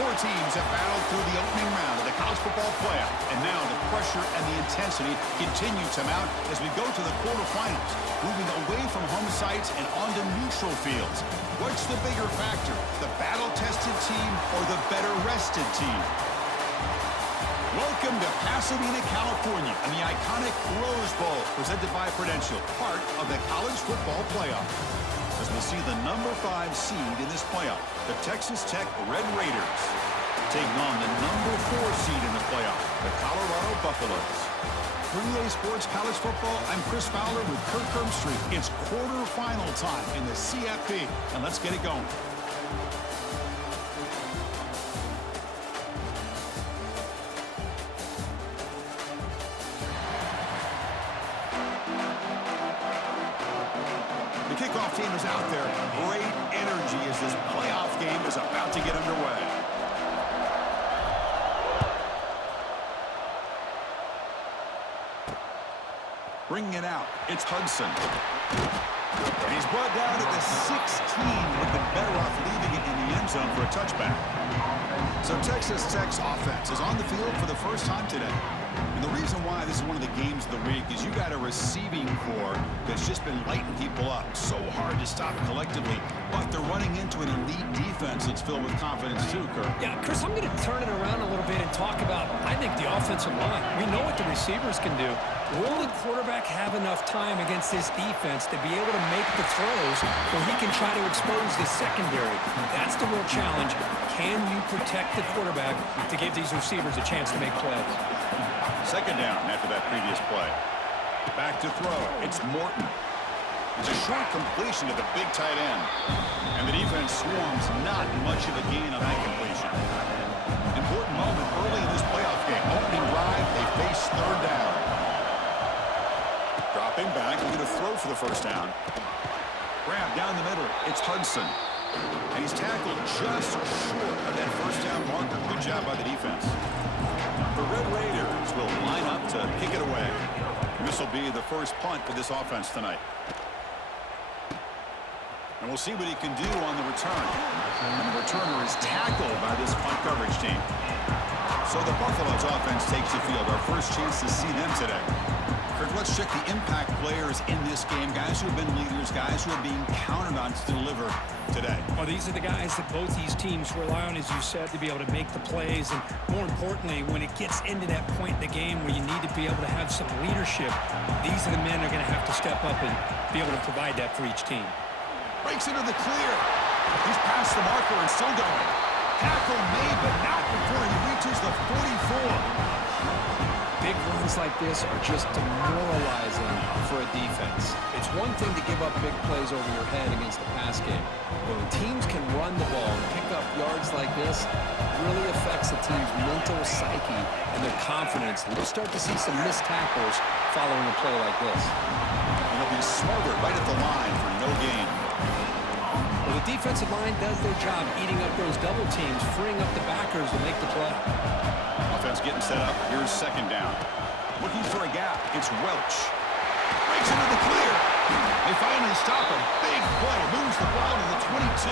Four teams have battled through the opening round of the college football playoff, and now the pressure and the intensity continue to mount as we go to the quarterfinals, moving away from home sites and onto neutral fields. What's the bigger factor, the battle-tested team or the better-rested team? Welcome to Pasadena, California, and the iconic Rose Bowl, presented by Prudential, part of the college football playoff. As we'll see the number 5 seed in this playoff, the Texas Tech Red Raiders, taking on the number 4 seed in the playoff, the Colorado Buffaloes. For EA Sports College Football, I'm Chris Fowler with Kirk Herbstreit. It's quarterfinal time in the CFP, and let's get it going. Kickoff team is out there. Great energy as this playoff game is about to get underway. Bringing it out, it's Hudson. And he's brought down at the 16. Would have been better off leaving it in the end zone for a touchback. So Texas Tech's offense is on the field for the first time today. And the reason why this is one of the games of the week is you got a receiving core that's just been lighting people up. So hard to stop collectively, but they're running into an elite defense that's filled with confidence too, Kirk. Yeah, Chris, I'm going to turn it around a little bit and talk about, I think, the offensive line. We know what the receivers can do. Will the quarterback have enough time against this defense to be able to make the throws where he can try to expose the secondary? That's the real challenge. Can you protect the quarterback to give these receivers a chance to make plays? Second down after that previous play. Back to throw. It's Morton. It's a short completion to the big tight end. And the defense swarms not much of a gain on that completion. Important moment early in this playoff game. Opening drive, they face third down. Dropping back, we're going to throw for the first down. Grab down the middle. It's Hudson. And he's tackled just short of that first down marker. Good job by the defense. The Red Raiders will line up to kick it away. This will be the first punt for this offense tonight. And we'll see what he can do on the return. And the returner is tackled by this punt coverage team. So the Buffaloes offense takes the field. Our first chance to see them today. Kirk, let's check the impact players in this game. Guys who have been leaders, guys who are being counted on to deliver today. Well, these are the guys that both these teams rely on, as you said, to be able to make the plays. And more importantly, when it gets into that point in the game where you need to be able to have some leadership, these are the men that are going to have to step up and be able to provide that for each team. Breaks into the clear. He's past the marker and still going. Tackle made, but not before he reaches the 44. Big runs like this are just demoralizing for a defense. It's one thing to give up big plays over your head against the pass game. But when teams can run the ball and pick up yards like this, it really affects the team's mental psyche and their confidence. And you'll start to see some missed tackles following a play like this. And he'll be smothered right at the line for no gain. Well, the defensive line does their job eating up those double teams, freeing up the backers to make the play. Offense getting set up. Here's second down. Looking for a gap. It's Welch. Breaks into the clear. They finally stop him. Big play. Moves the ball to the 22.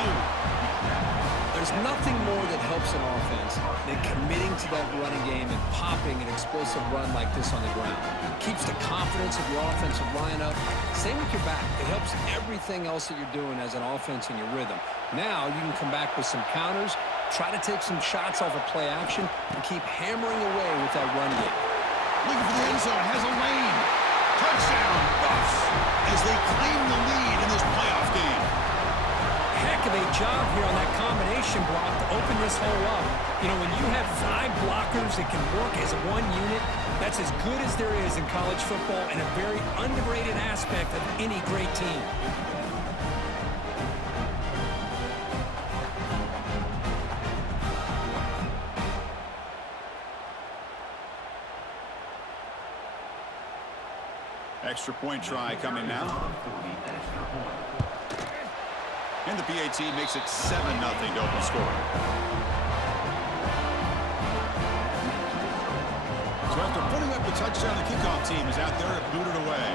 There's nothing more that helps an offense than committing to that running game and popping an explosive run like this on the ground. It keeps the confidence of your offensive line up. Same with your back. It helps everything else that you're doing as an offense in your rhythm. Now you can come back with some counters, try to take some shots off of play action, and keep hammering away with that run game. Looking for the end zone. Has a lane. Touchdown, Buffs, as they claim the lead in this playoff game. Heck of a job here on that combination block to open this hole up. You know, when you have 5 blockers that can work as one unit, that's as good as there is in college football and a very underrated aspect of any great team. Extra point try coming now. And the PAT makes it 7-0 to open scoring. So after putting up the touchdown, the kickoff team is out there to boot it away.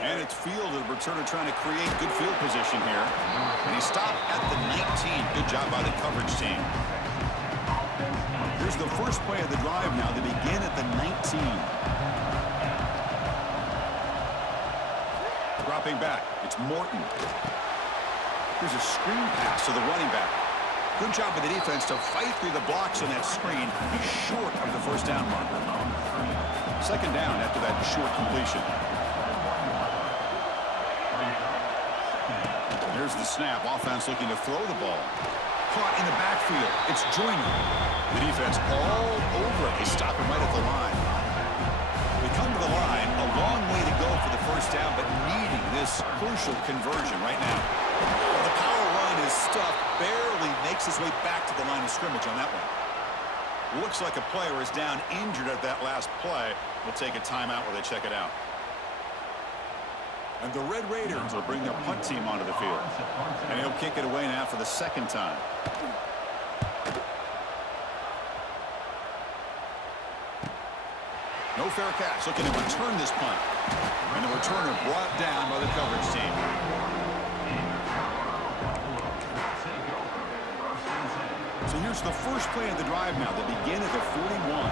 And it's fielded. returner trying to create good field position here. And he stopped at the 19. Good job by the coverage team. Here's the first play of the drive now. They begin at the 19. Dropping back. It's Morton. Here's a screen pass to the running back. Good job by the defense to fight through the blocks on that screen. He's short of the first down marker. Second down after that short completion. Here's the snap. Offense looking to throw the ball. Caught in the backfield. It's Joyner. The defense all over it. They stop him right at the line. We come to the line. A long way to go for the first down, but needing this crucial conversion right now. Well, the power run is stuffed. Barely makes his way back to the line of scrimmage on that one. Looks like a player is down injured at that last play. We'll take a timeout while they check it out. And the Red Raiders will bring their punt team onto the field. And he'll kick it away now for the second time. No fair catch. Looking to return this punt. And the returner brought down by the coverage team. So here's the first play of the drive now. They begin at the 41.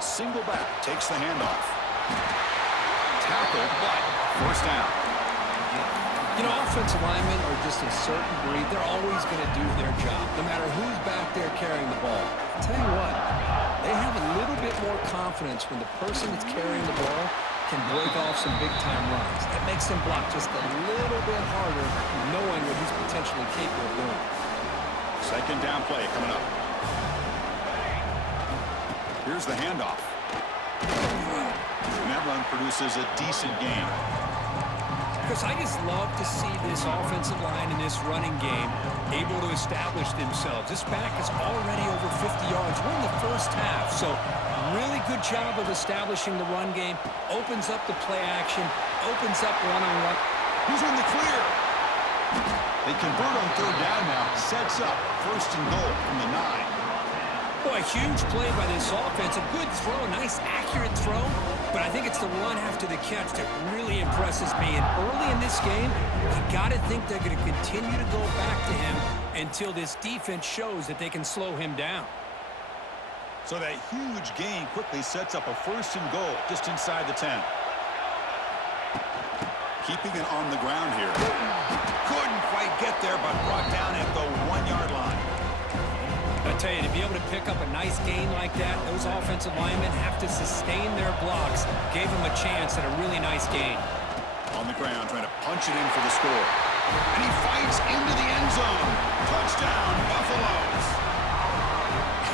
Single back. Takes the handoff. Tackled, but first down. You know, offensive linemen are just a certain breed. They're always going to do their job, no matter who's back there carrying the ball. I'll tell you what, they have a little bit more confidence when the person that's carrying the ball can break off some big-time runs. That makes them block just a little bit harder, knowing what he's potentially capable of doing. Second down play coming up. Here's the handoff. And that run produces a decent gain. Because I just love to see this offensive line and this running game able to establish themselves. This back is already over 50 yards. We're in the first half, so really good job of establishing the run game. Opens up the play action, opens up one-on-one. Who's in the clear? They convert on third down now. Sets up first and goal from the 9. Boy, a huge play by this offense. A good throw, a nice accurate throw. But I think it's the run after the catch that really impresses me. And early in this game, you got to think they're going to continue to go back to him until this defense shows that they can slow him down. So that huge gain quickly sets up a first and goal just inside the 10. Keeping it on the ground here. Couldn't quite get there, but brought down at the 1-yard line. I tell you, to be able to pick up a nice gain like that, those offensive linemen have to sustain their blocks. Gave them a chance at a really nice gain. On the ground, trying to punch it in for the score. And he fights into the end zone. Touchdown, Buffaloes.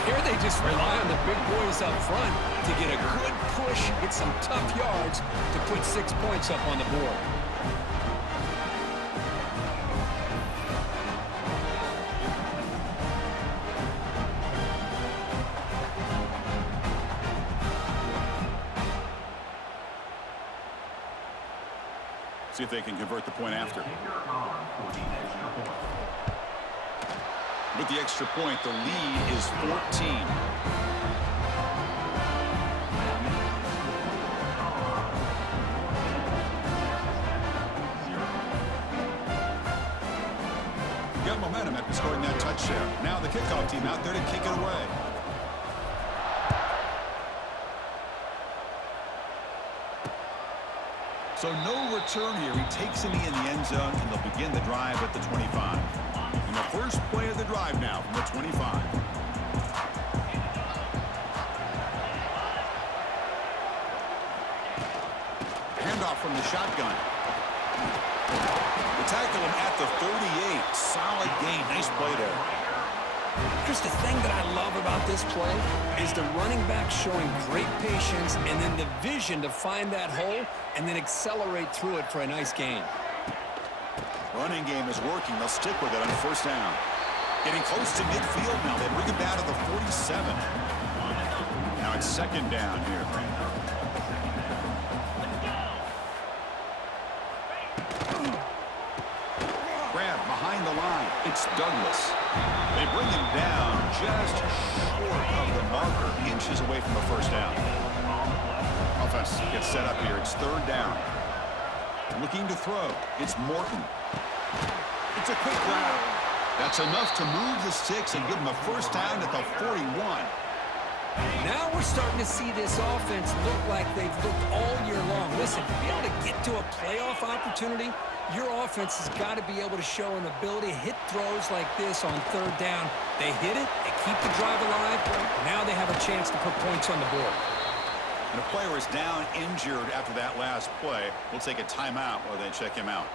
Here they just rely on the big boys up front to get a good push, get some tough yards to put 6 points up on the board. See if they can convert the point after. With the extra point, the lead is 14. Got momentum after scoring that touchdown. Now the kickoff team out there to kick it away. So no return here. He takes a knee in the end zone, and they'll begin the drive at the 25. And the first play of the drive now from the 25. Handoff from the shotgun. They tackle him at the 38. Solid gain. Nice play there. Just the thing that I love about this play is the running back showing great patience and then the vision to find that hole and then accelerate through it for a nice gain. Running game is working. They'll stick with it on first down. Getting close to midfield now. They bring it down to the 47. Now it's second down here. Grab behind the line. It's Douglas. They bring him down just short of the marker, inches away from a first down. A Offense gets set up here. It's third down. Looking to throw. It's Morton. It's a quick grab. That's enough to move the sticks and give them a first down at the 41. Now we're starting to see this offense look like they've looked all year long. Listen, to be able to get to a playoff opportunity, your offense has got to be able to show an ability to hit throws like this on third down. They hit it, they keep the drive alive. Now they have a chance to put points on the board. And a player is down injured after that last play. We'll take a timeout while they check him out.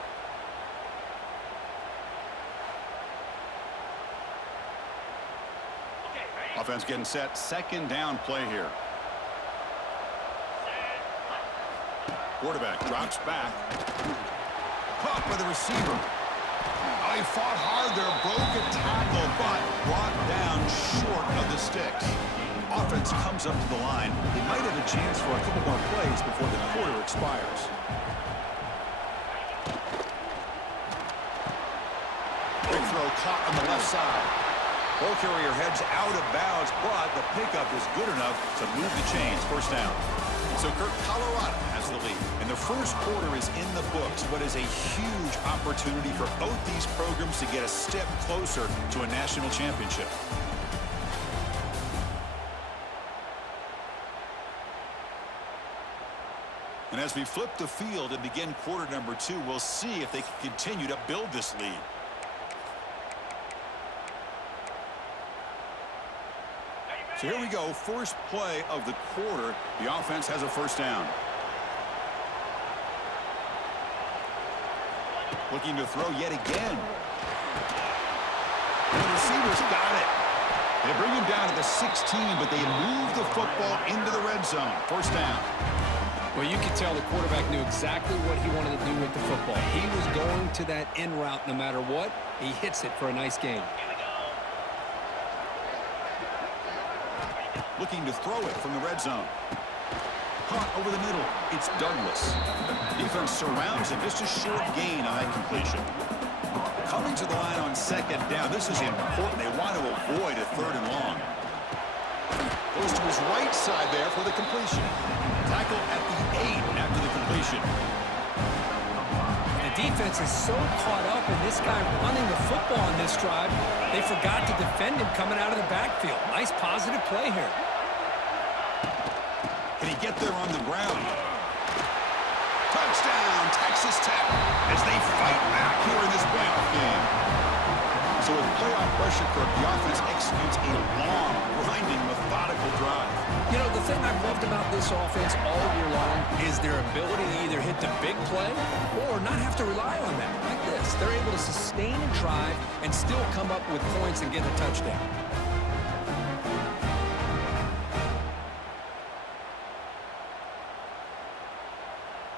Offense getting set. Second down play here. Quarterback drops back. Caught by the receiver. Oh, he fought hard there. Broke a tackle, but brought down short of the sticks. Offense comes up to the line. They might have a chance for a couple more plays before the quarter expires. Big throw caught on the left side. Ball carrier heads out of bounds, but the pickup is good enough to move the chains. First down. So, Kirk, Colorado has the lead. And the first quarter is in the books. What is a huge opportunity for both these programs to get a step closer to a national championship. And as we flip the field and begin quarter number 2, we'll see if they can continue to build this lead. So here we go, first play of the quarter. The offense has a first down. Looking to throw yet again. And the receivers got it. They bring him down at the 16, but they move the football into the red zone. First down. Well, you could tell the quarterback knew exactly what he wanted to do with the football. He was going to that in route no matter what. He hits it for a nice gain. Looking to throw it from the red zone. Caught over the middle. It's Douglas. Defense surrounds him. Just a short gain on that completion. Coming to the line on second down. This is important. They want to avoid a third and long. Goes to his right side there for the completion. Tackle at the 8 after the completion. The defense is so caught up in this guy running the football on this drive, they forgot to defend him coming out of the backfield. Nice positive play here. Can he get there on the ground? Touchdown, Texas Tech, as they fight back here in this playoff game. So with playoff pressure, Kirk, the offense executes a long, grinding, methodical drive. You know, the thing I've loved about this offense all year long is their ability to either hit the big play or not have to rely on that. Like this, they're able to sustain a drive and still come up with points and get a touchdown.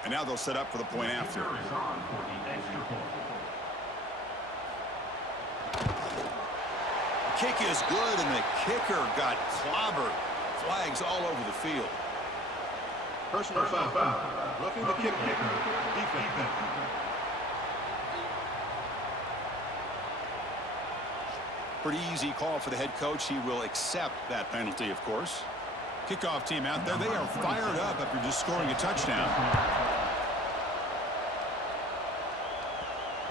And now they'll set up for the point after. Kick is good, and the kicker got clobbered. Flags all over the field. Personal foul. Roughing the kicker. Defense. Pretty easy call for the head coach. He will accept that penalty, of course. Kickoff team out there. They are fired up after just scoring a touchdown.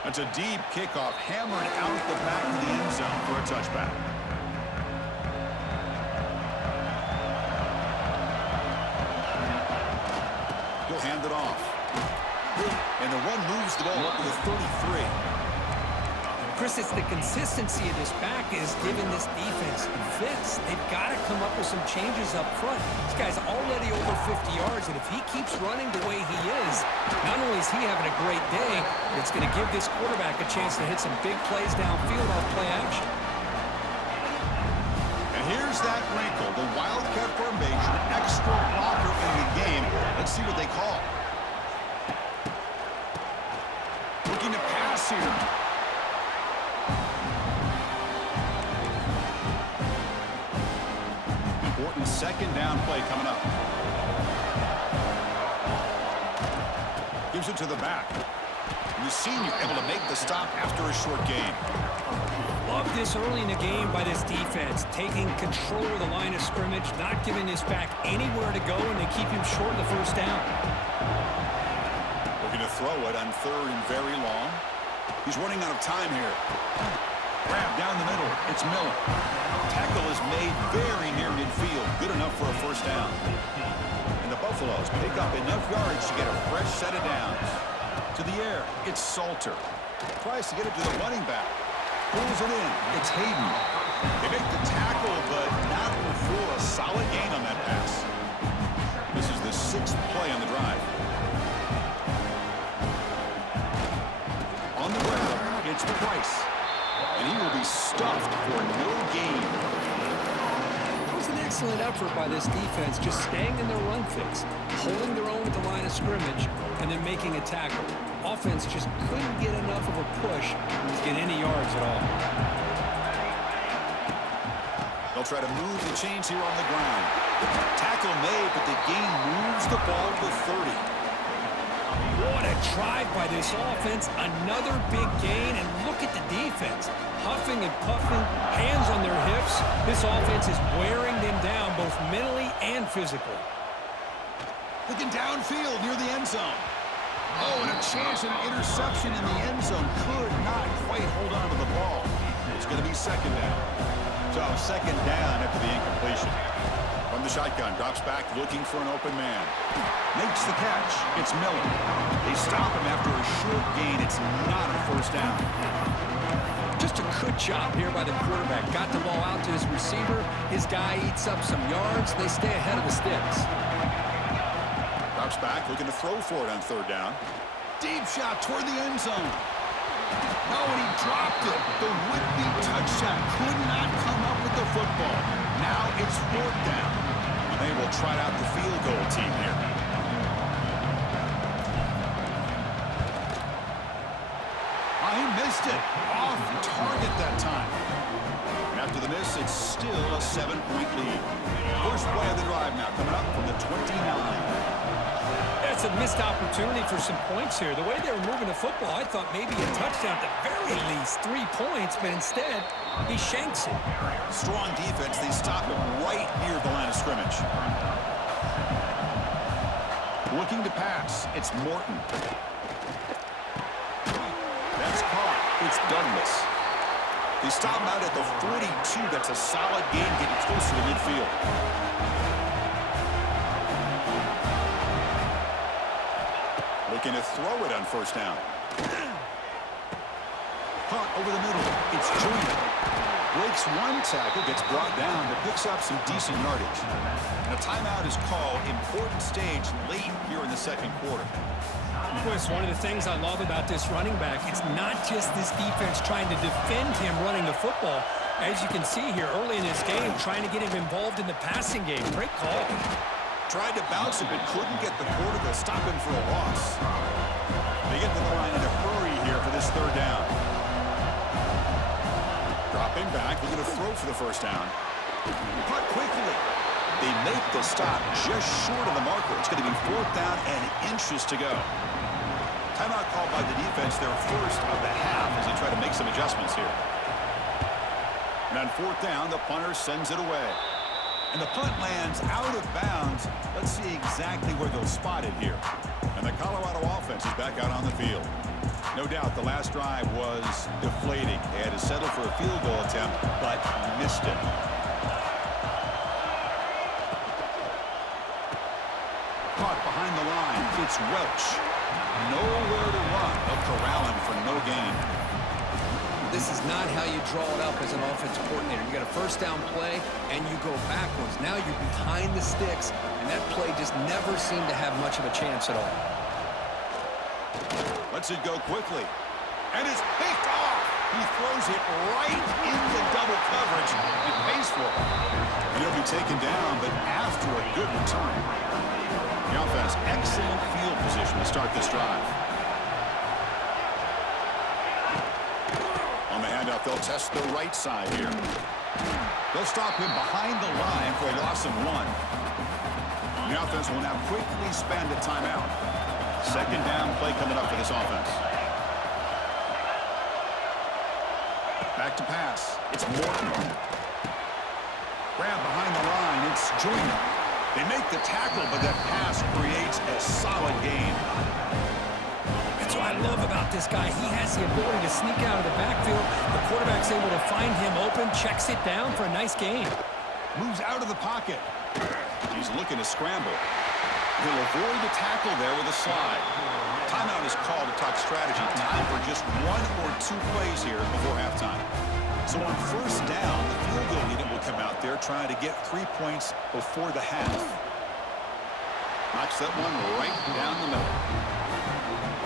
That's a deep kickoff, hammered out the back of the end zone for a touchback. He'll hand it off. And the run moves the ball up to the 33. Chris, it's the consistency of this back is giving this defense fits. They've got to come up with some changes up front. This guy's already over 50 yards, and if he keeps running the way he is, not only is he having a great day, but it's going to give this quarterback a chance to hit some big plays downfield off play action. And here's that wrinkle, the Wildcat formation, extra blocker in the game. Let's see what they call. Looking to pass here. Important second down play coming up. Gives it to the back. And the senior able to make the stop after a short gain. love this early in the game by this defense, taking control of the line of scrimmage, not giving this back anywhere to go, and they keep him short of the first down. We're going to throw it on 3rd and very long. He's running out of time here. Grab down the middle. It's Miller. Tackle is made very near midfield. Good enough for a first down. And the Buffaloes pick up enough yards to get a fresh set of downs. To the air, it's Salter. Tries to get it to the running back. Pulls it in. It's Hayden. They make the tackle, but not before a solid gain on that pass. This is the 6th play on the drive. On the ground, it's Price. And he will be stuffed for no gain. It was an excellent effort by this defense, just staying in their run fix, holding their own at the line of scrimmage, and then making a tackle. Offense just couldn't get enough of a push to get any yards at all. They'll try to move the chains here on the ground. Tackle made, but the gain moves the ball to 30. What a drive by this offense. Another big gain, and look at the defense. Huffing and puffing, hands on their hips. This offense is wearing them down both mentally and physically. Looking downfield near the end zone. Oh, and a chance at an interception in the end zone. Could not quite hold on to the ball. It's going to be 2nd down. So 2nd down after the incompletion. From the shotgun, drops back looking for an open man. Makes the catch. It's Miller. They stop him after a short gain. It's not a first down. Just a good job here by the quarterback. Got the ball out to his receiver. His guy eats up some yards. They stay ahead of the sticks. Drops back, looking to throw for it on 3rd down. Deep shot toward the end zone. No, and he dropped it. The would-be touchdown could not come up with the football. Now it's 4th down. And they will trot out the field goal team here. Oh, he missed it. Off target that time. And after the miss, it's still a 7-point lead. First play of the drive now coming up from the 29. That's a missed opportunity for some points here. The way they were moving the football, I thought maybe a touchdown at the very least, 3 points, but instead, he shanks it. Strong defense. They stop him right near the line of scrimmage. Looking to pass. It's Morton. That's caught. It's Douglas. They stop him out at the 42. That's a solid gain getting closer to midfield. Looking to throw it on 1st down. Punt over the middle. It's Junior. Breaks one tackle, gets brought down, but picks up some decent yardage. And a timeout is called. Important stage late here in the 2nd quarter. Boy, it's one of the things I love about this running back. It's not just this defense trying to defend him running the football. As you can see here early in this game, trying to get him involved in the passing game. Great call. Tried to bounce it, but couldn't get the quarter to stop him for a loss. They get to the line in a hurry here for this 3rd down. Dropping back, looking to throw for the first down. Punt quickly. They make the stop just short of the marker. It's going to be 4th down and inches to go. Timeout called by the defense, their first of the half, as they try to make some adjustments here. And on 4th down, the punter sends it away. And the punt lands out of bounds. Let's see exactly where they'll spot it here. And the Colorado offense is back out on the field. No doubt the last drive was deflating. They had to settle for a field goal attempt, but missed it. Caught behind the line. It's Welch. Nowhere to run. They'll corral him for no gain. This is not how you draw it up as an offensive coordinator. You got a first down play, and you go backwards. Now you're behind the sticks, and that play just never seemed to have much of a chance at all. Lets it go quickly. And it's picked off. He throws it right into double coverage. It pays for it. And he'll be taken down, but after a good return. The offense, excellent field position to start this drive. On the handoff, they'll test the right side here. They'll stop him behind the line for a loss of 1. The offense will now quickly spend a timeout. 2nd down play coming up for this offense. Back to pass. It's Morton. Grab behind the line. It's Joyner. They make the tackle, but that pass creates a solid gain. That's what I love about this guy. He has the ability to sneak out of the backfield. The quarterback's able to find him open, checks it down for a nice gain. Moves out of the pocket. He's looking to scramble. He'll avoid the tackle there with a slide. Timeout is called to talk strategy. Time for just 1 or 2 plays here before halftime. So on first down, the field goal unit will come out there trying to get 3 points before the half. Knocks that one right down the middle.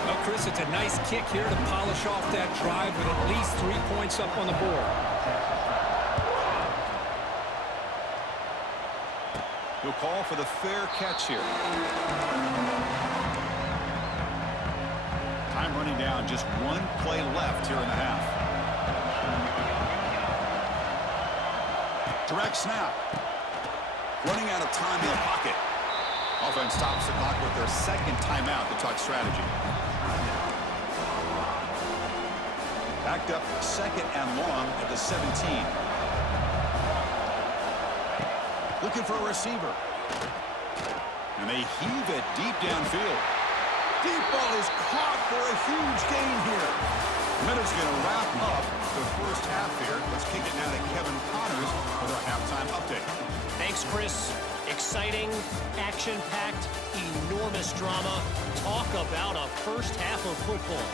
Well, Chris, it's a nice kick here to polish off that drive with at least 3 points up on the board. He'll call for the fair catch here. Time running down, just 1 play left here in the half. Direct snap. Running out of time in the pocket. Offense stops the clock with their second timeout to talk strategy. Backed up 2nd and long at the 17. Looking for a receiver. And they heave it deep downfield. Deep ball is caught for a huge gain here. Minute's going to wrap up the first half here. Let's kick it now to Kevin Connors with our halftime update. Thanks, Chris. Exciting, action-packed, enormous drama. Talk about a first half of football.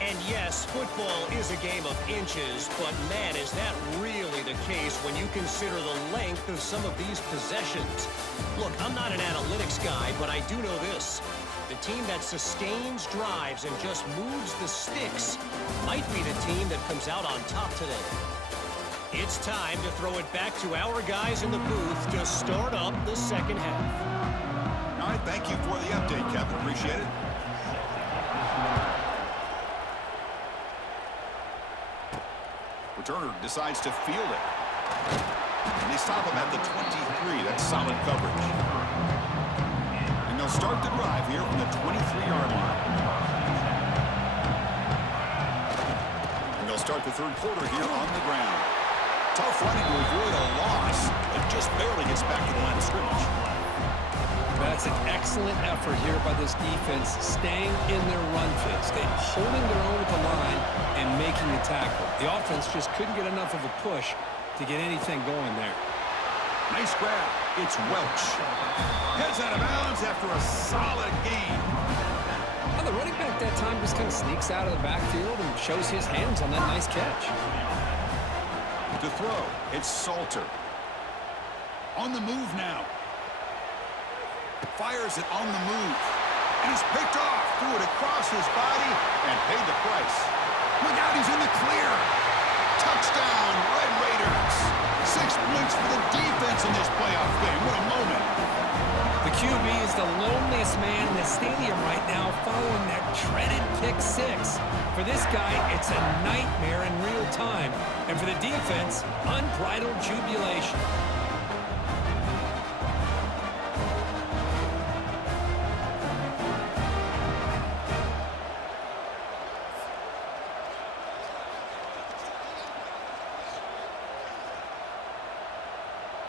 And yes, football is a game of inches, but man, is that really the case when you consider the length of some of these possessions. Look, I'm not an analytics guy, but I do know this. The team that sustains drives and just moves the sticks might be the team that comes out on top today. It's time to throw it back to our guys in the booth to start up the second half. All right, thank you for the update, Kevin. Appreciate it. Returner decides to field it. And they stop him at the 23. That's solid coverage. And they'll start the drive here from the 23-yard line. And they'll start the third quarter here on the ground. Tough running to avoid a loss. It just barely gets back to the line of scrimmage. That's an excellent effort here by this defense, staying in their run fits. They're holding their own at the line and making the tackle. The offense just couldn't get enough of a push to get anything going there. Nice grab. It's Welch. Heads out of bounds after a solid gain. Well, the running back that time just kind of sneaks out of the backfield and shows his hands on that nice catch. To throw, it's Salter. On the move now. Fires it on the move. And he's picked off. Threw it across his body and paid the price. Look out, he's in the clear. Touchdown, Red Raiders. 6 points for the defense in this playoff game. What a moment. The QB is the loneliest man in the stadium right now following that dreaded pick 6. For this guy, it's a nightmare in real time. And for the defense, unbridled jubilation.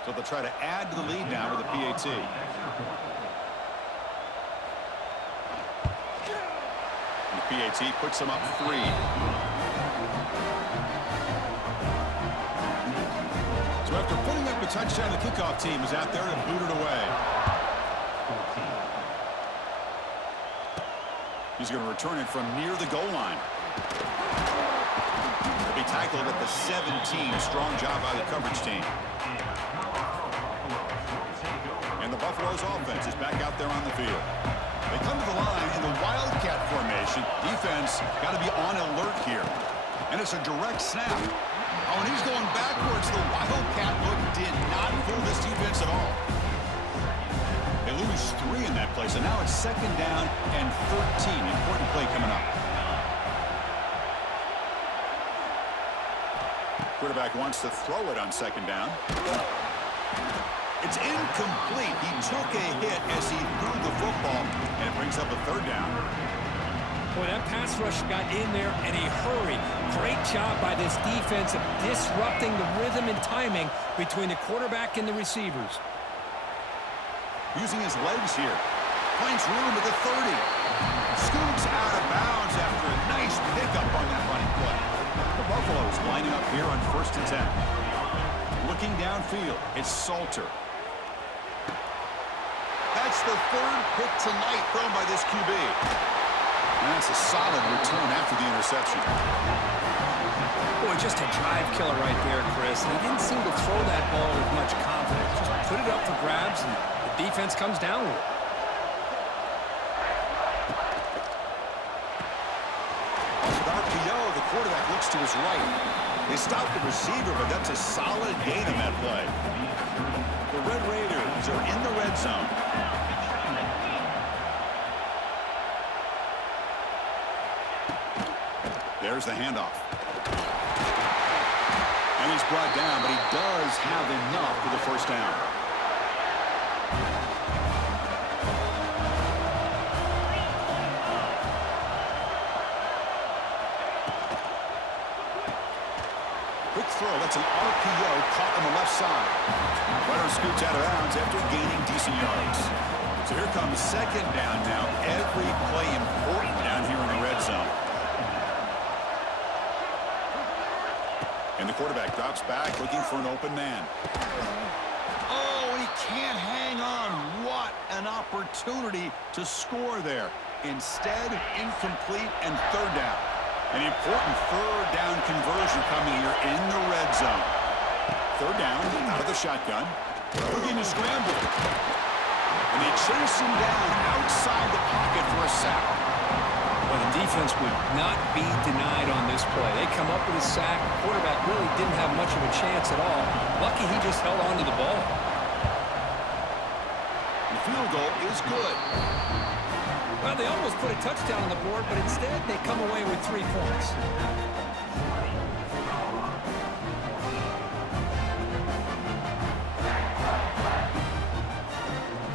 So they'll try to add to the lead now with a PAT. And the PAT puts them up 3. So after putting up a touchdown, the kickoff team is out there and booted away. He's going to return it from near the goal line. He'll be tackled at the 17. Strong job by the coverage team. And the Buffalo's offense is back out there on the field. They come to the line in the Wildcat formation. Defense got to be on alert here. And it's a direct snap. Oh, and he's going backwards. The Wildcat look did not fool this defense at all. They lose 3 in that play, so now it's 2nd down and 13. Important play coming up. Quarterback wants to throw it on 2nd down. It's incomplete. He took a hit as he threw the football, and it brings up a 3rd down. Boy, that pass rush got in there in a hurry. Great job by this defense of disrupting the rhythm and timing between the quarterback and the receivers. Using his legs here. Finds room at the 30. Scoots out of bounds after a nice pickup on that running play. The Buffaloes lining up here on 1st and 10. Looking downfield, it's Salter. That's the 3rd pick tonight thrown by this QB. And that's a solid return after the interception. Boy, just a drive killer right there, Chris. And he didn't seem to throw that ball with much confidence. Just put it up for grabs, and the defense comes down with it. Off with RPO, the quarterback looks to his right. They stopped the receiver, but that's a solid gain on that play. The Red Raiders are in the red zone. There's the handoff. And he's brought down, but he does have enough for the 1st down. Quick throw. That's an RPO caught on the left side. Runner scoots out of bounds after gaining decent yards. So here comes 2nd down now. Every play important down here in the red zone. And the quarterback drops back looking for an open man. Oh, he can't hang on. What an opportunity to score there. Instead, incomplete and 3rd down. An important 3rd down conversion coming here in the red zone. 3rd down, out of the shotgun. Looking to scramble. And they chase him down outside the pocket for a sack. Well, the defense would not be denied on this play. They come up with a sack. The quarterback really didn't have much of a chance at all. Lucky he just held on to the ball. The field goal is good. Well, they almost put a touchdown on the board, but instead they come away with 3 points.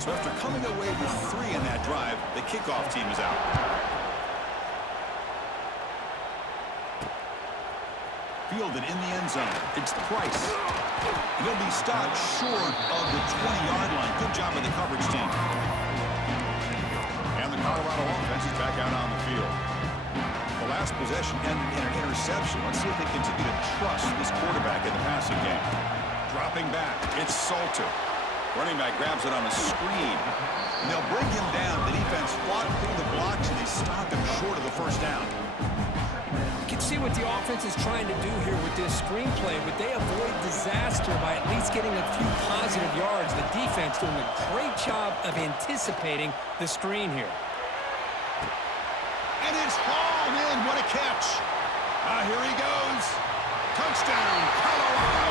So after coming away with 3 in that drive, the kickoff team is out. Fielded in the end zone. It's Price. He'll be stopped short of the 20-yard line. Good job of the coverage team. And the Colorado offense is back out on the field. The last possession ended in an interception. Let's see if they continue to trust this quarterback in the passing game. Dropping back, it's Salter. Running back grabs it on a screen. And they'll bring him down. The defense fought through the blocks, and they stop him short of the 1st down. You can see what the offense is trying to do here with this screenplay, but they avoid disaster by at least getting a few positive yards. The defense doing a great job of anticipating the screen here. And it's hauled in. What a catch. Here he goes. Touchdown, Colorado.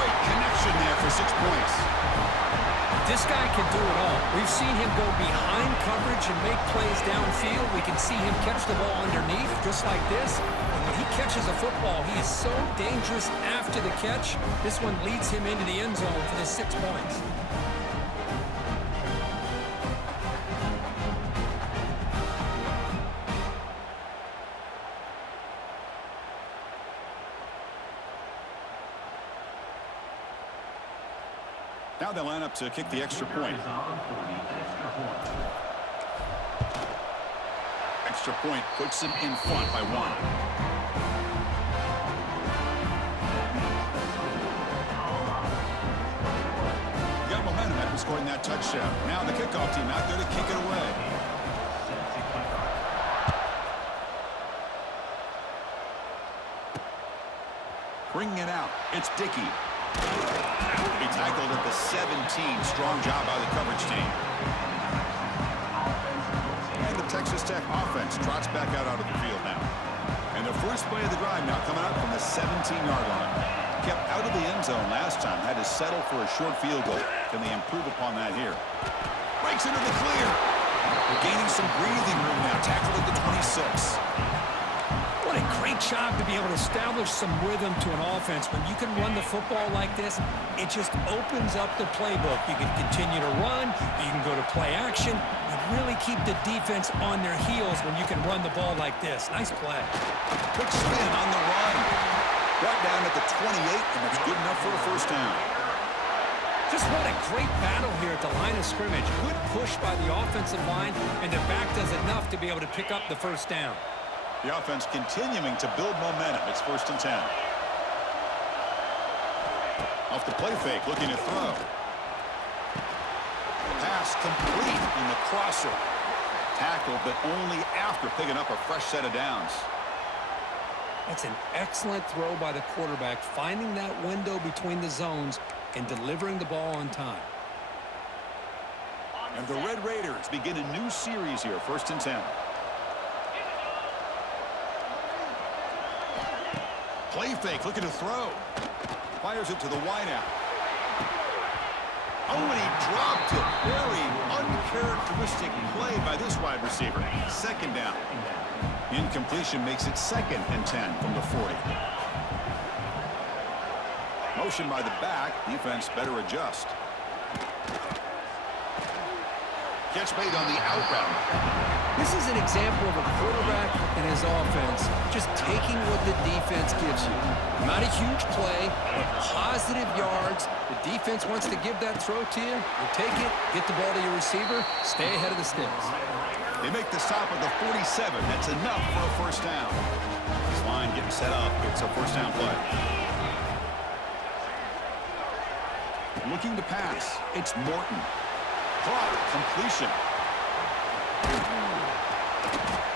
Great connection there for 6 points. This guy can do it all. We've seen him go behind coverage and make plays downfield. We can see him catch the ball underneath, just like this. And when he catches a football, he is so dangerous after the catch. This one leads him into the end zone for the 6 points. Now they line up to kick the extra point. Extra point puts them in front by 1. Got momentum after scoring that touchdown. Now the kickoff team out there to kick it away. Bringing it out. It's Dickey. He tackled at the 17. Strong job by the coverage team. And the Texas Tech offense trots back out onto the field now. And the first play of the drive now coming up from the 17-yard line. Kept out of the end zone last time. Had to settle for a short field goal. Can they improve upon that here? Breaks into the clear. They're gaining some breathing room now. Tackled at the 26. What a great great job to be able to establish some rhythm to an offense. When you can run the football like this, it just opens up the playbook. You can continue to run. You can go to play action. You really keep the defense on their heels when you can run the ball like this. Nice play. Quick spin on the run. Brought down at the 28, and that's good enough for a first down. Just what a great battle here at the line of scrimmage. Good push by the offensive line, and the back does enough to be able to pick up the first down. The offense continuing to build momentum. It's 1st and 10. Off the play fake, looking to throw. Pass complete in the crosser. Tackled, but only after picking up a fresh set of downs. That's an excellent throw by the quarterback, finding that window between the zones and delivering the ball on time. And the Red Raiders begin a new series here, 1st and 10. Play fake, looking to throw. Fires it to the wideout. Oh, and he dropped it. Very uncharacteristic play by this wide receiver. 2nd down. Incompletion makes it 2nd and 10 from the 40. Motion by the back. Defense better adjust. Catch made on the out route. This is an example of a quarterback and his offense just taking what the defense gives you. Not a huge play, but positive yards. The defense wants to give that throw to you. You take it, get the ball to your receiver, stay ahead of the sticks. They make the stop at the 47. That's enough for a first down. This line getting set up. It's a first down play. Looking to pass. It's Morton. Caught. Completion.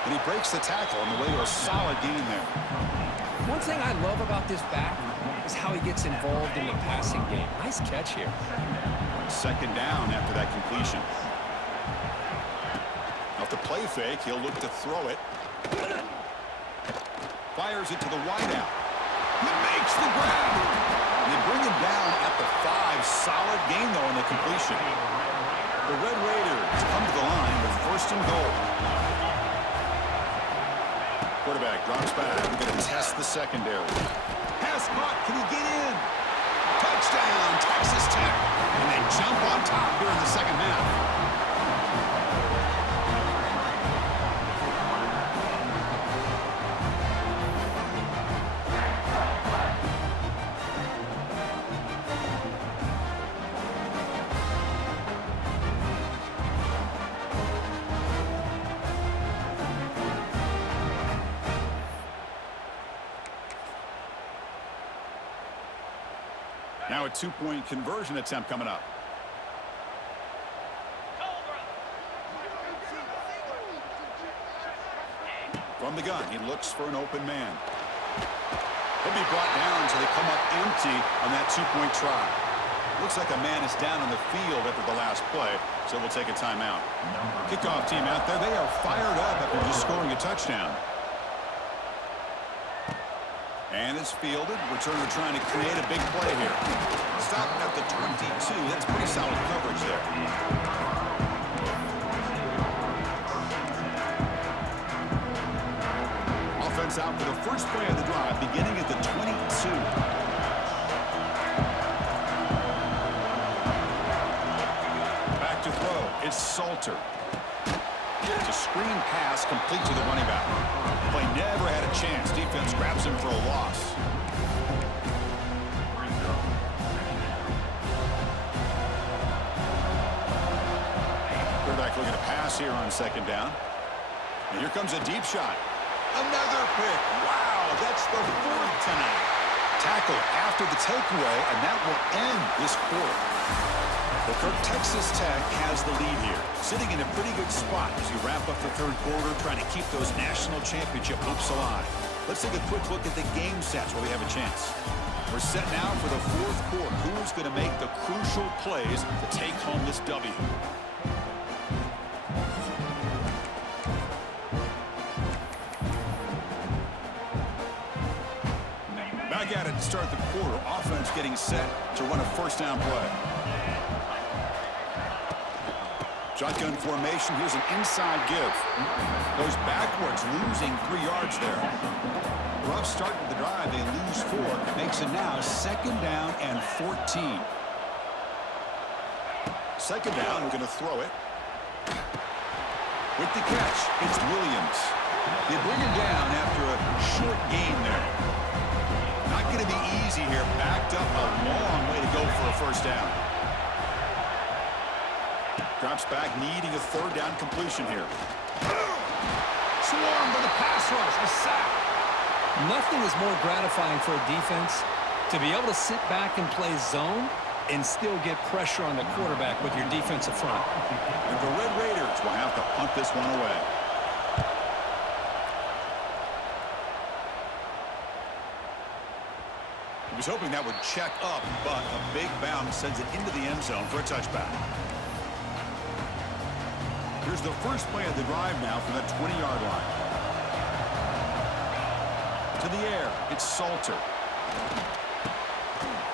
And he breaks the tackle on the way to a solid gain there. One thing I love about this back is how he gets involved in the passing game. Nice catch here. 2nd down after that completion. Off the play fake, he'll look to throw it. Fires it to the wideout. He makes the grab. And they bring him down at the 5. Solid gain, though, on the completion. The Red Raiders come to the line with 1st and goal. Quarterback drops back. We're going to test the secondary. Pass caught. Can he get in? Touchdown, Texas Tech. And they jump on top here in the 2nd half. Now a 2-point conversion attempt coming up. From the gun, he looks for an open man. He'll be brought down until they come up empty on that 2-point try. Looks like a man is down on the field after the last play, so we'll take a timeout. Kickoff team out there. They are fired up after just scoring a touchdown. And it's fielded. Returner trying to create a big play here. Stop at the 22. That's pretty solid coverage there. Offense out for the first play of the drive, beginning at the 22. Back to throw. It's Salter. It's a screen pass complete to the running back. Play never had a chance. Defense grabs him for a loss. Quarterback looking to pass here on 2nd down. And here comes a deep shot. Another pick. Wow, that's the 4th tonight. Tackle after the takeaway, and that will end this quarter. Well, Texas Tech has the lead here, sitting in a pretty good spot as you wrap up the 3rd quarter, trying to keep those national championship hopes alive. Let's take a quick look at the game sets where we have a chance. We're set now for the 4th quarter. Who's going to make the crucial plays to take home this W? Back at it to start the quarter. Offense getting set to run a first down play. Shotgun formation. Here's an inside give. Goes backwards, losing 3 yards there. Rough start to the drive. They lose 4. Makes it now 2nd down and 14. 2nd down. We're going to throw it. With the catch, it's Williams. They bring him down after a short gain there. Not going to be easy here. Backed up a long way to go for a 1st down. Drops back, needing a 3rd down completion here. Swarmed by the pass rush. A sack. Nothing is more gratifying for a defense to be able to sit back and play zone and still get pressure on the quarterback with your defensive front. And the Red Raiders will have to punt this one away. He was hoping that would check up, but a big bounce sends it into the end zone for a touchback. Here's the first play of the drive now from the 20-yard line. To the air, it's Salter.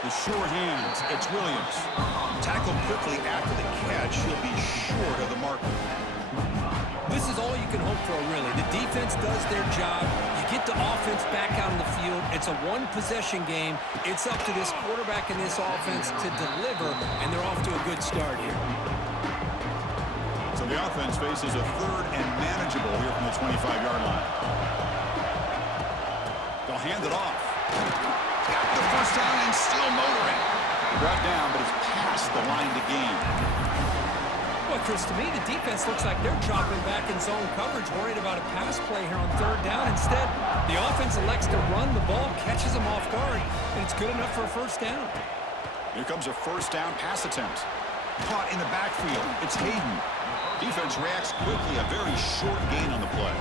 The short hands, it's Williams. Tackled quickly after the catch. He'll be short of the marker. This is all you can hope for, really. The defense does their job. You get the offense back out on the field. It's a one-possession game. It's up to this quarterback and this offense to deliver, and they're off to a good start here. So the offense faces a 3rd and manageable here from the 25-yard line. They'll hand it off. Got the 1st down and still motoring. Brought down, but it's past the line to gain. Well, Chris, to me, the defense looks like they're dropping back in zone coverage, worried about a pass play here on 3rd down. Instead, the offense elects to run the ball, catches them off guard, and it's good enough for a 1st down. Here comes a 1st down pass attempt. Caught in the backfield. It's Hayden. Defense reacts quickly. A very short gain on the play.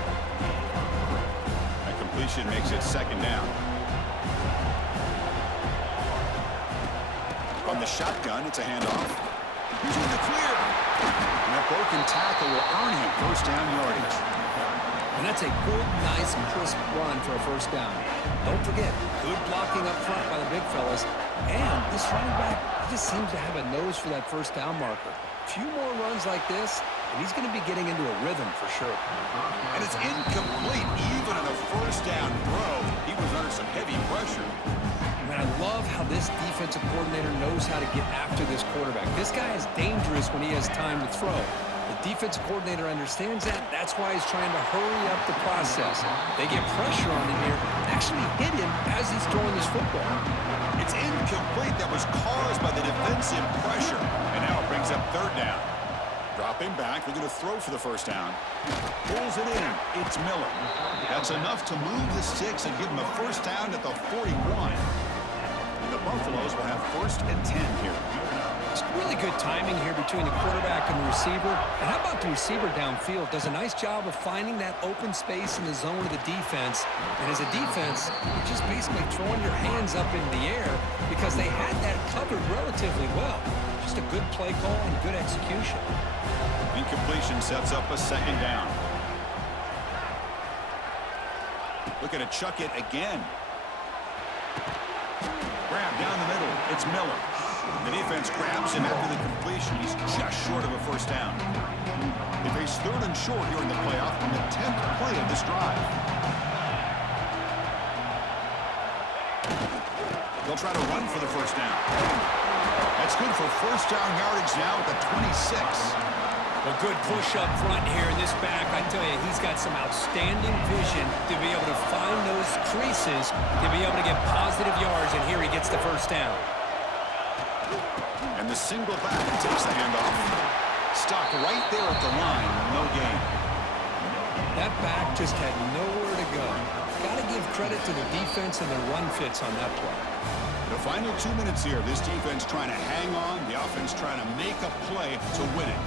That completion makes it 2nd down. From the shotgun, it's a handoff. He's in the clear. And that broken tackle will earn him 1st down yardage. And that's a good, nice, crisp run for a 1st down. Don't forget, good blocking up front by the big fellas. And this running back just seems to have a nose for that 1st down marker. A few more runs like this, and he's going to be getting into a rhythm for sure. And it's incomplete. Even on a 1st down throw, he was under some heavy pressure. And I love how this defensive coordinator knows how to get after this quarterback. This guy is dangerous when he has time to throw. The defensive coordinator understands that. That's why he's trying to hurry up the process. They get pressure on him here, actually hit him as he's throwing this football. It's incomplete. That was caused by the defensive pressure. And now it brings up 3rd down. Dropping back. They're going to throw for the 1st down. Pulls it in. It's Miller. That's enough to move the sticks and give him a 1st down at the 41. And the Buffaloes will have 1st and 10 here. It's really good timing here between the quarterback and the receiver. And how about the receiver downfield? Does a nice job of finding that open space in the zone of the defense. And as a defense, you're just basically throwing your hands up in the air because they had that covered relatively well. Just a good play call and good execution. Incompletion sets up a 2nd down. Looking to chuck it again. Grab down the middle. It's Miller. The defense grabs him after the completion. He's just short of a 1st down. They face 3rd and short here in the playoff on the 10th play of this drive. They'll try to run for the 1st down. That's good for 1st down yardage now at the 26. A good push up front here in this back. I tell you, he's got some outstanding vision to be able to find those creases, to be able to get positive yards, and here he gets the 1st down. And the single back takes the handoff. Stopped right there at the line. No gain. That back just had nowhere to go. Got to give credit to the defense and the run fits on that play. The final 2 minutes here. This defense trying to hang on. The offense trying to make a play to win it.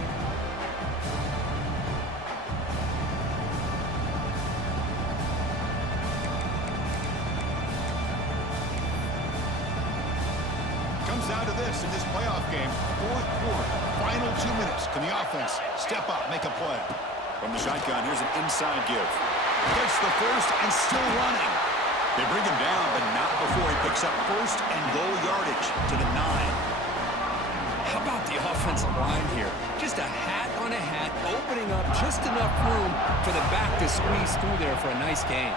Down to this in this playoff game. 4th quarter, final 2 minutes. Can the offense step up, make a play? From the shotgun, here's an inside give. Gets the 1st and still running. They bring him down, but not before he picks up 1st and goal yardage to the 9. How about the offensive line here? Just a hat on a hat, opening up just enough room for the back to squeeze through there for a nice gain.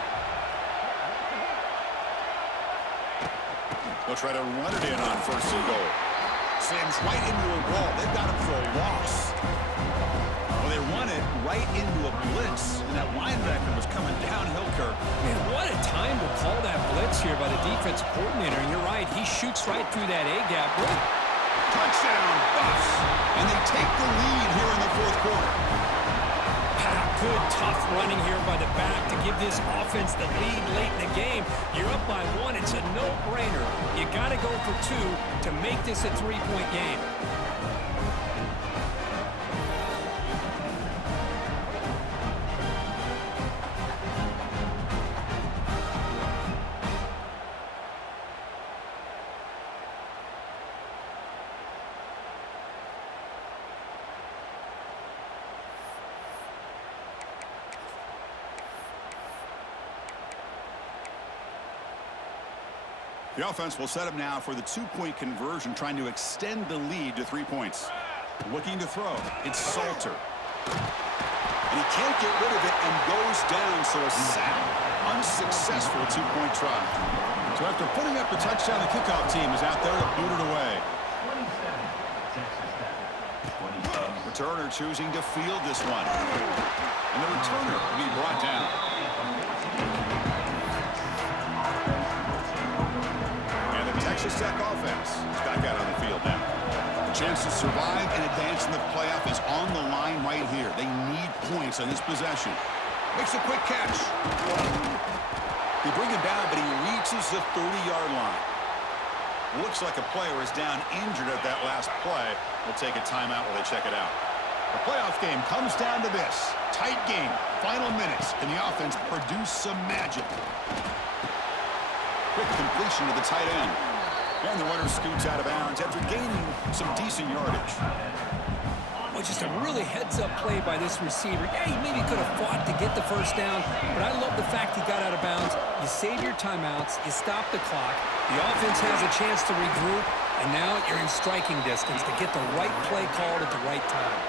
They'll try to run it in on 1st and goal. Slams right into a wall. They've got him for a loss. Well, they run it right into a blitz, and that linebacker was coming downhill, Kirk. Man, what a time to call that blitz here by the defensive coordinator. And you're right, he shoots right through that A-gap. Really. Touchdown, Buffs. And they take the lead here in the 4th quarter. Good, tough running here by the back to give this offense the lead late in the game. You're up by 1. It's a no-brainer. You got to go for 2 to make this a 3-point game. The offense will set up now for the 2-point conversion, trying to extend the lead to 3 points. Looking to throw. It's Salter. And he can't get rid of it and goes down, so a sack. Unsuccessful 2-point try. So after putting up the touchdown, the kickoff team is out there to boot it away. Returner choosing to field this one. And the returner will be brought down. Texas Tech offense is back out on the field now. The chance to survive and advance in the playoff is on the line right here. They need points on this possession. Makes a quick catch. They bring him down, but he reaches the 30-yard line. Looks like a player is down injured at that last play. We'll take a timeout while they check it out. The playoff game comes down to this. Tight game. Final minutes. Can the offense produce some magic? Quick completion to the tight end. And the runner scoots out of bounds after gaining some decent yardage. Well, just a really heads-up play by this receiver. Yeah, he maybe could have fought to get the first down, but I love the fact he got out of bounds. You save your timeouts, you stop the clock, the offense has a chance to regroup, and now you're in striking distance to get the right play called at the right time.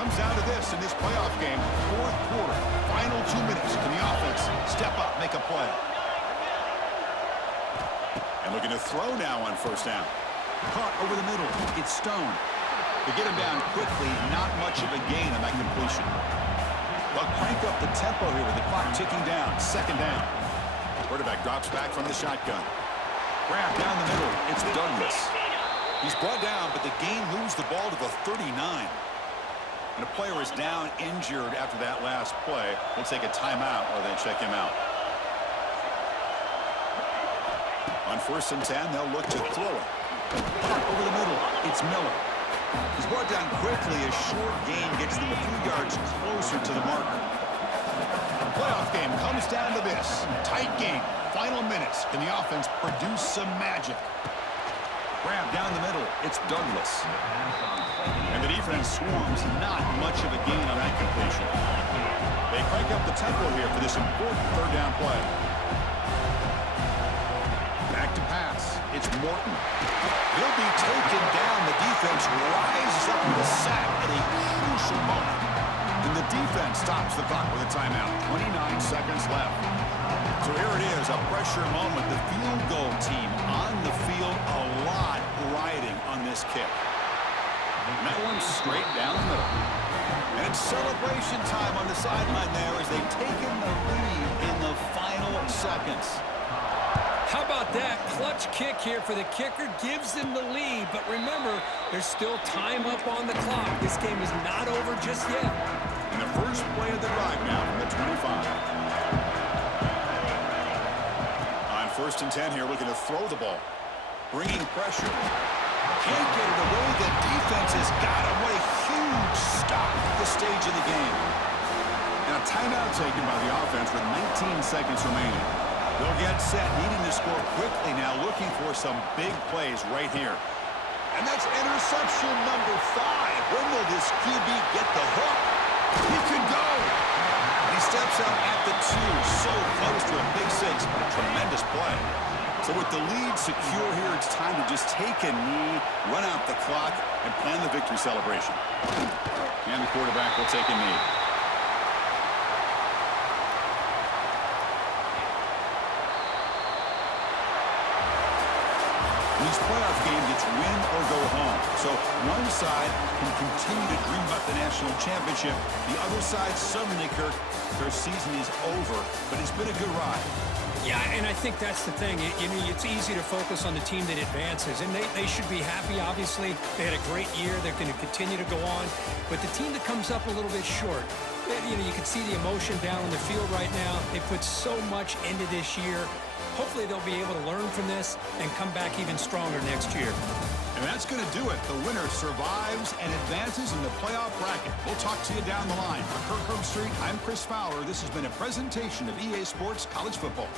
Comes down to this in this playoff game. 4th quarter, final 2 minutes. Can the offense step up, make a play? And looking to throw now on 1st down. Caught over the middle. It's Stone. They get him down quickly. Not much of a gain on that completion. They'll crank up the tempo here with the clock ticking down. 2nd down. Quarterback drops back from the shotgun. Grab down the middle. It's Douglas. He's brought down, but the game moves the ball to the 39. And a player is down injured after that last play. We'll take a timeout or they check him out. On 1st and 10, they'll look to throw it. Over the middle, it's Miller. He's brought down quickly. A short gain gets them a few yards closer to the marker. The playoff game comes down to this. Tight game, final minutes. Can the offense produce some magic? Grab down the middle, it's Douglas. And the defense swarms. Not much of a gain on that completion. They crank up the tempo here for this important 3rd down play. Back to pass. It's Morton. He'll be taken down. The defense rises up with a sack at a crucial moment. And the defense stops the clock with a timeout. 29 seconds left. So here it is, a pressure moment. The field goal team on the field, a lot riding on this kick. And that one's straight down the middle. And it's celebration time on the sideline there as they've taken the lead in the final seconds. How about that? Clutch kick here for the kicker. Gives them the lead. But remember, there's still time up on the clock. This game is not over just yet. And the first play of the drive now from the 25. On 1st and 10 here, looking to throw the ball. Bringing pressure. Can't get it away. The defense has got him. What a huge stop at this stage of the game. And a timeout taken by the offense with 19 seconds remaining. They'll get set, needing to score quickly now, looking for some big plays right here. And that's interception number 5. When will this QB get the hook? He can go. And he steps out at the 2, so close to a big 6. A tremendous play. So with the lead secure here, it's time to just take a knee, run out the clock, and plan the victory celebration. And the quarterback will take a knee. these playoff games, it's win or go home. So one side can continue to dream about the national championship. The other side, suddenly, Kirk, their season is over, but it's been a good ride. Yeah, and I think that's the thing. You know, it's easy to focus on the team that advances, and they should be happy, obviously. They had a great year. They're going to continue to go on. But the team that comes up a little bit short, you know, you can see the emotion down on the field right now. They put so much into this year. Hopefully they'll be able to learn from this and come back even stronger next year. And that's going to do it. The winner survives and advances in the playoff bracket. We'll talk to you down the line. For Kirk Herbstreit, I'm Chris Fowler. This has been a presentation of EA Sports College Football.